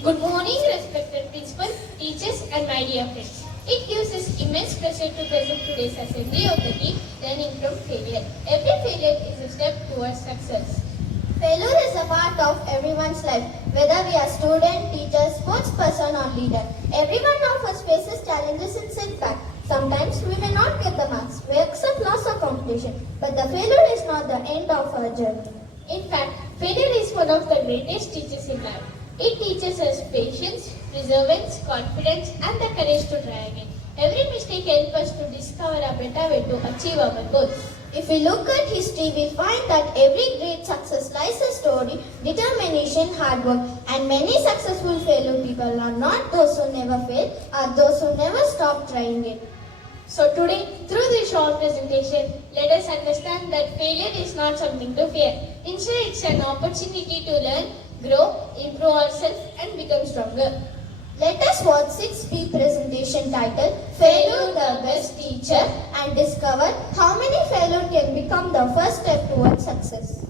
Good morning, respected principal, teachers, and my dear friends. It gives us immense pleasure to present today's assembly of the team learning from failure. Every failure is a step towards success. Failure is a part of everyone's life, whether we are student, teacher, sports person or leader. Every one of us faces challenges and setbacks. Sometimes we may not get the marks, we accept loss or competition, but the failure is not the end of our journey. In fact, failure is one of the greatest teachers in life. It teaches us patience, perseverance, confidence, and the courage to try again. Every mistake helps us to discover a better way to achieve our goals. If we look at history, we find that every great success lies a story, determination, hard work, and many successful failure people are not those who never fail, are those who never stop trying it. So today, through this short presentation, let us understand that failure is not something to fear. Instead, it's an opportunity to learn, grow, improve ourselves, and become stronger. Let us watch 6B presentation titled Failure the Best Teacher and discover how many failure can become the first step towards success.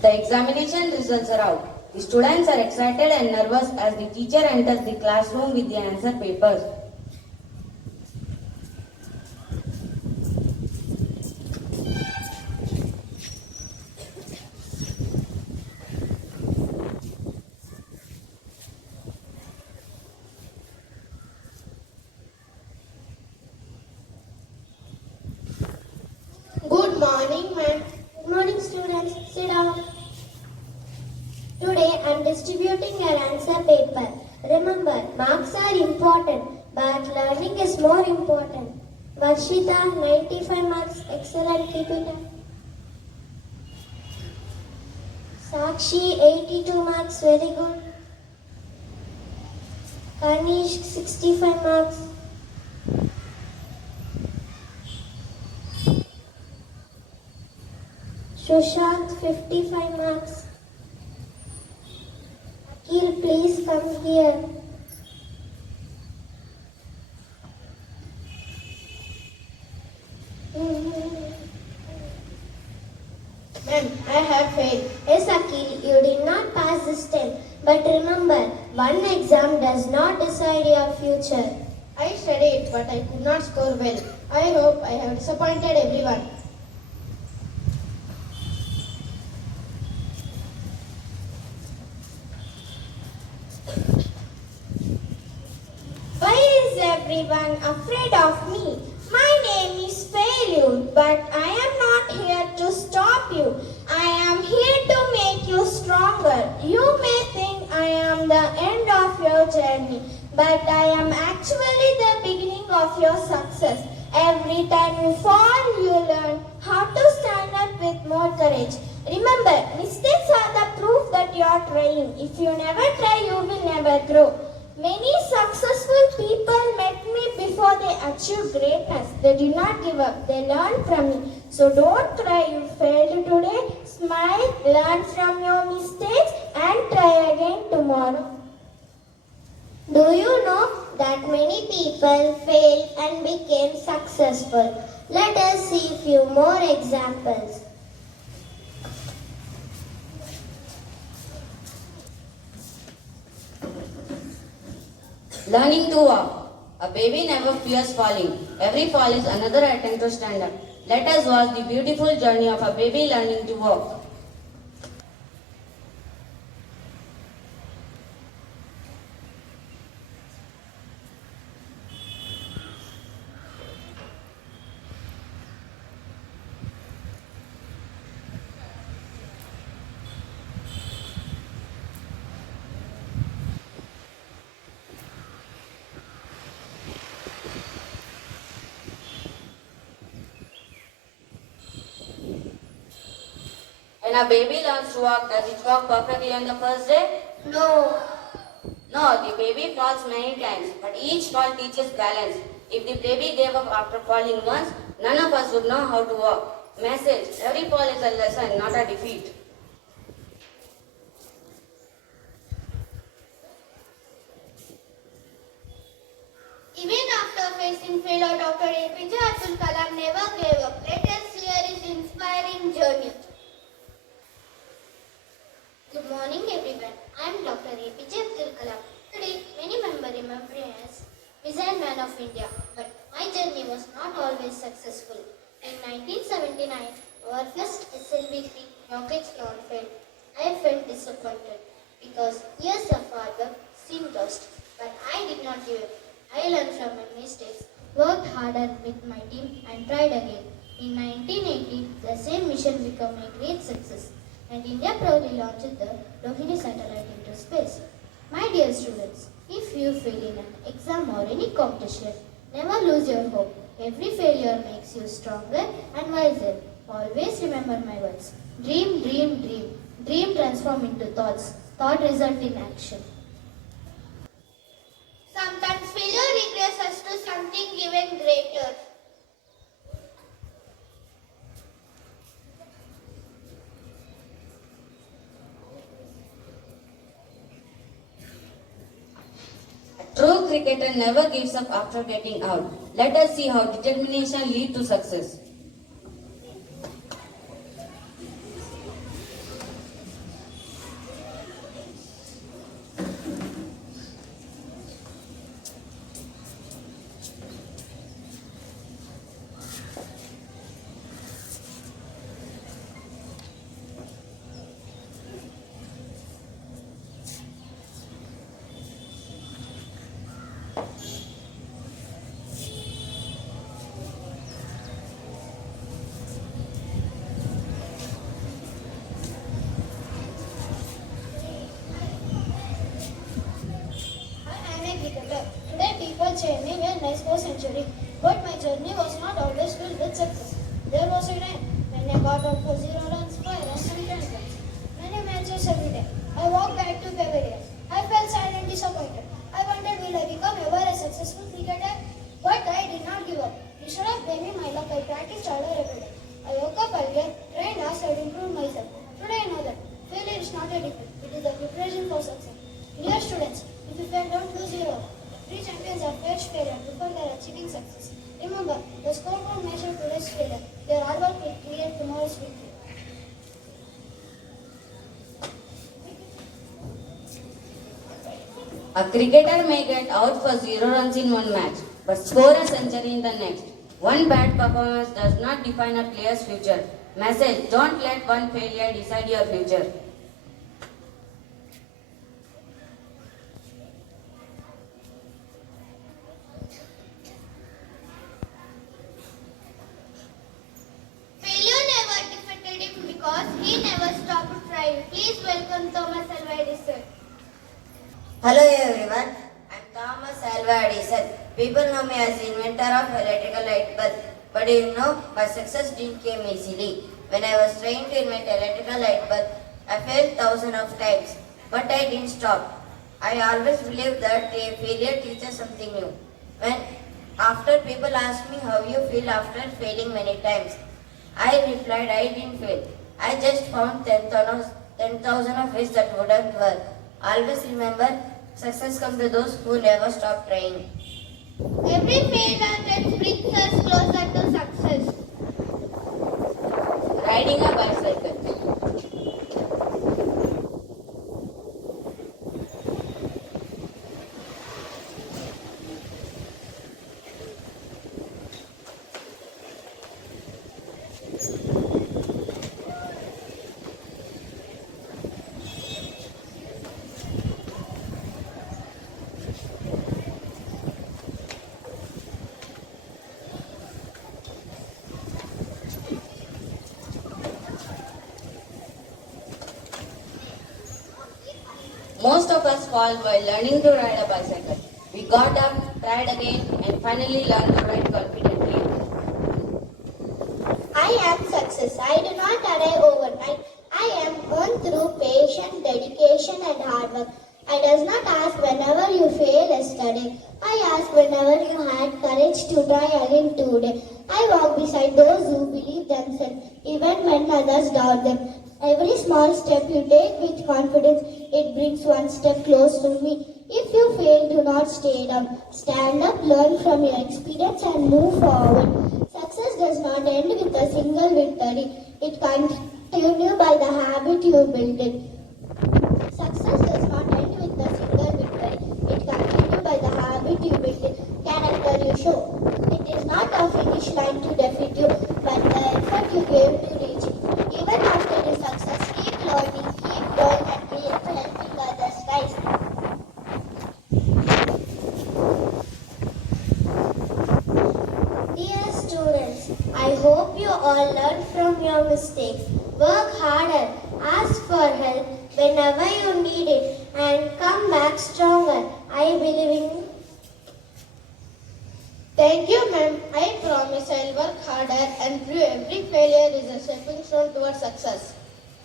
The examination results are out. The students are excited and nervous as the teacher enters the classroom with the answer papers. Good morning, ma'am. Good morning, students. Sit down. Today, I am distributing your answer paper. Remember, marks are important, but learning is more important. Varshita, 95 marks. Excellent. Keep it up. Sakshi, 82 marks. Very good. Kanish, 65 marks. Sushant, 55 marks. Akhil, please come here. Ma'am, I have failed. Yes, Akhil, you did not pass this test. But remember, one exam does not decide your future. I studied, but I could not score well. I hope I have disappointed everyone. Why is everyone afraid of me? My name is Failure, but I am not here to stop you. I am here to make you stronger. You may think I am the end of your journey, but I am actually the beginning of your success. Every time you fall, you learn how to stand up with more courage. Remember, mistakes are the proof that you are trying. If you never try, you will never grow. Many successful people met me before they achieved greatness. They did not give up. They learned from me. So don't cry you failed today. Smile, learn from your mistakes and try again tomorrow. Do you know that many people failed and became successful? Let us see few more examples. Learning to walk. A baby never fears falling. Every fall is another attempt to stand up. Let us watch the beautiful journey of a baby learning to walk. When a baby learns to walk, does it walk perfectly on the first day? No. No, the baby falls many times, but each fall teaches balance. If the baby gave up after falling once, none of us would know how to walk. Message: every fall is a lesson, not a defeat. Even after facing failure, Dr. APJ Abdul Kalam never gave up. Let us hear his inspiring successful. In 1979, our first SLV3 rocket launch failed. I felt disappointed because years of hard work seemed lost. But I did not give up. I learned from my mistakes, worked harder with my team, and tried again. In 1980, the same mission became a great success, and India proudly launched the Rohini satellite into space. My dear students, if you fail in an exam or any competition, never lose your hope. Every failure makes you stronger and wiser. Always remember my words. Dream, dream, dream. Dream transform into thoughts. Thought result in action. Sometimes failure regrets us to something even greater. A true cricketer never gives up after getting out. Let us see how determination leads to success. I am a cricketer. Today people say me a nice for century. But my journey was not always filled with success. There was a time when I got out for 0 runs, 5 runs and 10 runs. Many matches every day. I walked back to pavilion. I felt sad and disappointed. I wondered will I become ever a successful cricketer? But I did not give up. Instead of blaming my luck, I practiced harder every day. I woke up earlier, trained hard, and improved myself. Today I know that failure is not a defeat. It is the preparation for success. Dear students, if you fail, don't lose your hope. Three champions have faced failure before they are achieving success. Remember, the scoreboard measures today's failure. Their hard work will create tomorrow's victory. A cricketer may get out for 0 runs in one match, but score a century in the next. One bad performance does not define a player's future. Message: don't let one failure decide your future. Failure never defeated him because he never stopped trying. Please welcome Thomas Alva Edison. Hello everyone, I'm Thomas Alva Edison. People know me as the inventor of electrical light bulb. But you know, my success didn't come easily. When I was trying to invent electrical light bulb, I failed thousands of times. But I didn't stop. I always believed that a failure teaches something new. When after people ask me how you feel after failing many times, I replied I didn't fail. I just found 10,000 of ways that wouldn't work. Always remember, success comes to those who never stop trying. Every failure that brings us closer to success. Riding a bicycle. Most of us fall while learning to ride a bicycle. We got up, tried again, and finally learned to ride confidently. I am success. I do not arrive overnight. I am earned through patience, dedication and hard work. I does not ask whenever you fail yesterday. I ask whenever you had courage to try again today. I walk beside those who believe themselves even when others doubt them. Every small step you take with confidence, it brings one step close to me. If you fail, do not stay down. Stand up, learn from your experience and move forward. Success does not end with a single victory. It continues by the habit you build it. Success does not end with a single victory. It continues by the habit you build it. Character you show. It is not a finish line to defeat you, but the effort you gave to reach it. Even after the success, keep learning, keep growing, and keep helping others rise. Dear students, I hope you all learn from your mistakes. Work harder, ask for help whenever you need it, and come back stronger. I believe in you. Thank you, ma'am. I promise I'll work harder and prove every failure is a stepping stone towards success.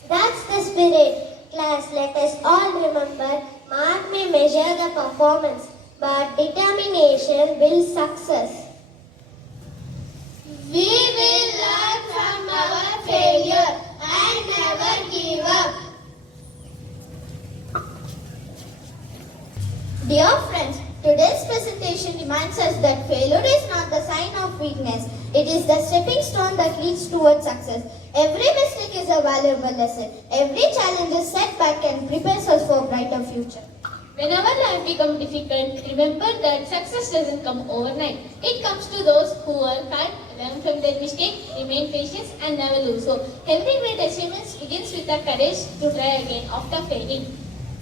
That's the spirit. Class, let us all remember, mark may measure the performance, but determination builds success. We will learn from our failure and never give up. Dear friends, today's presentation reminds us that failure is not the sign of weakness. It is the stepping stone that leads towards success. Every mistake is a valuable lesson. Every challenge is setback and prepares us for a brighter future. Whenever life becomes difficult, remember that success doesn't come overnight. It comes to those who work hard, learn from their mistakes, remain patient, and never lose hope. Every great achievement begins with the courage to try again after failing.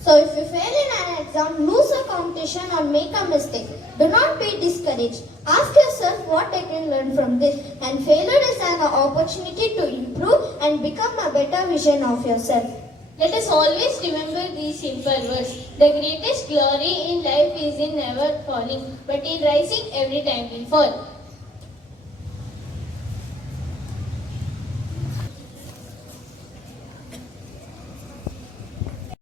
So if you fail in an exam, lose a competition or make a mistake, do not be discouraged. Ask yourself what I can learn from this, and failure is an opportunity to improve and become a better version of yourself. Let us always remember these simple words. The greatest glory in life is in never falling, but in rising every time we fall.